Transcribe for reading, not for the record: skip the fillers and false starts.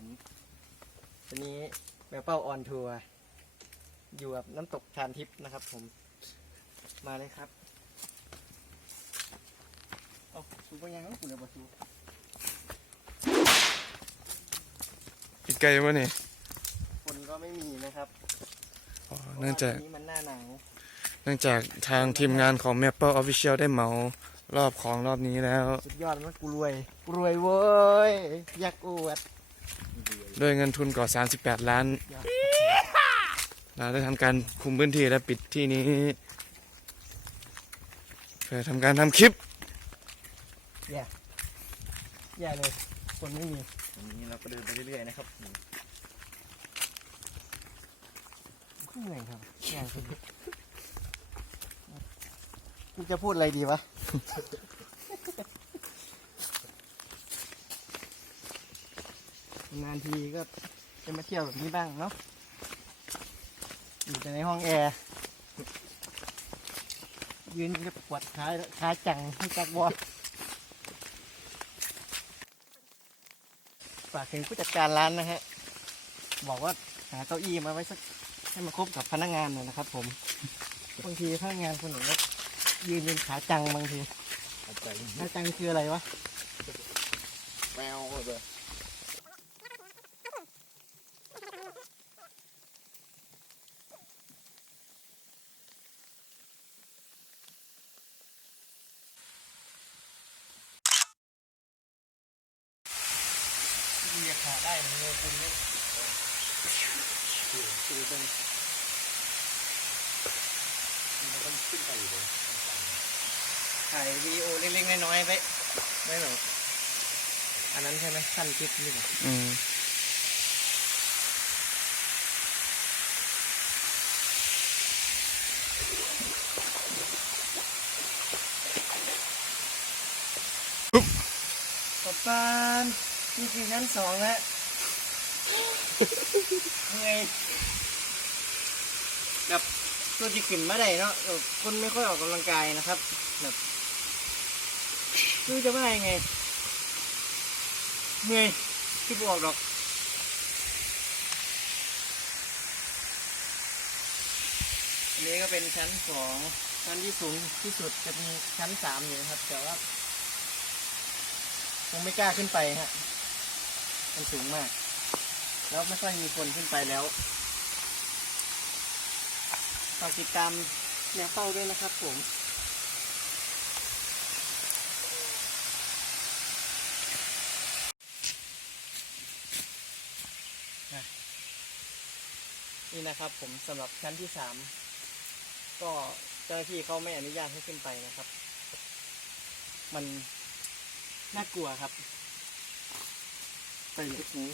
ผมทีนี้แมวเป้าออนทัวร์อยู่กับน้ำตกทานทิพย์นะครับผมมาเลยครับเอาสูบยังไงกูเลยบ่สู อีกไกลวะนี่ ฝนก็ไม่มีนะครับ เนื่องจาก นี้มันหน้าหนาว ทางทีมงานของ Maple Official ได้เหมารอบของรอบนี้แล้ว สุดยอดมากกูรวยเว้ยอยากอวด ด้วยเงินทุนก่อ38 ล้าน เราได้ทำการคุมพื้นที่และปิดที่นี้เพื่อทำการทำคลิป อย่าเลยฝนไม่มีวันนี้เราก็เดินไปเรื่อยๆนะครับเหนื่อยครับอย่างสุดกูจะพูดอะไรดีวะ นานทีก็จะมาเที่ยวแบบนี้บ้างเนาะอยู่แต่ในห้องแอร์ยืนจะปวดขาจังให้จักบอลฝากถึงผู้จัดการร้านนะฮะบอกว่าหาเก้าอี้มาไว้สักให้มาคบกับพนักงานหน่อยนะครับผมบางทีพนักงานคนหนึ่งก็ยืนขาจังบางทีขาจังคืออะไรวะแมวเลยเรียกหาได้เงยคุณเนี่ยคือเป็นมันต้องขึ้นไปอยู่เลยถ่ายวีดีโอเล็กๆน้อยๆไปไม่หรอกอันนั้นใช่ไหมสั้นคลิปนี่หรอกับการนี่คือชั้น2แล้วไงกับตัวที่ขึ้นมาได้เนาะคนไม่ค่อยออกกำลังกายนะครับแบบคือจะว่ายังไงเหนื่อยที่บอกหรอกอันนี้ก็เป็นชั้น2ชั้นที่สูงที่สุดจะมีชั้น3อยู่นะครับแต่ว่าคงไม่กล้าขึ้นไปฮะมันสูงมากแล้วไม่ค่อยมีคนขึ้นไปแล้วฝากติดตามแนวเป้าด้วยนะครับผมนี่นะครับผมสำหรับชั้นที่3ก็เจ้าหน้าที่เขาไม่อนุญาตให้ขึ้นไปนะครับมันน่ากลัวครับไปอยู่ที่นี้